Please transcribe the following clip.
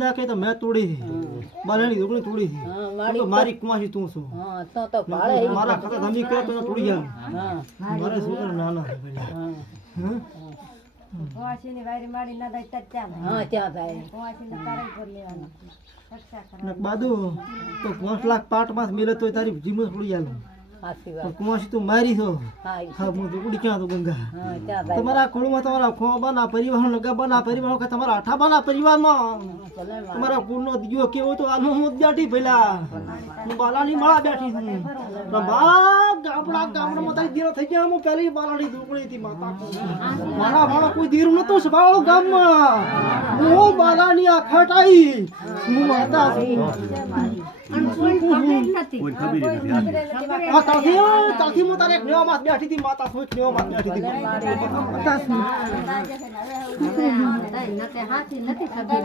ના કે તો મેં તોડી બાલાની ઢોકળી તોડી તો મારી કુમાસી તું છું તો ભાડે મારા ખાતા ધમી કરે તો તોડી ગયા મારે છોકરા નાના છે કુવાસીની વાયરી માડી ના દઈ ત્યાં ત્યાં જાય કુવાસીને તારે પર લેવાનું રક્ષા કરવા ને બાદુ તો 5 લાખ પાટ માં મિલે તો તારી જીમત પડી જાય સાચી વાત કુમાસી તું મારી છો હા હા હું ઢોકળી ક્યાં તો ગંગા ત્યાં જાય તમારા કુળમાં તમારા ખોબાના પરિવાર લગાબાના પરિવાર કે તમારા આઠાબાના પરિવારમાં તમારા કુળનો દિયો કેવો તો આનો હું બેઠી પેલા હું બાલાની માળા બેઠી છું ગામડામાં તારી દીરો થઈ ગયા હું પહેલી બાલાની ઢોકળી હતી માતા મારા વાળા કોઈ દીરું નતું સભાળો ગામમાં હું બાલાની આ ખટાઈ હું માતા છું તાથી હું તારે નેવામાં બેઠી હતી માતા છું નેવામાં બેઠી હતી હાથી નથી ખબર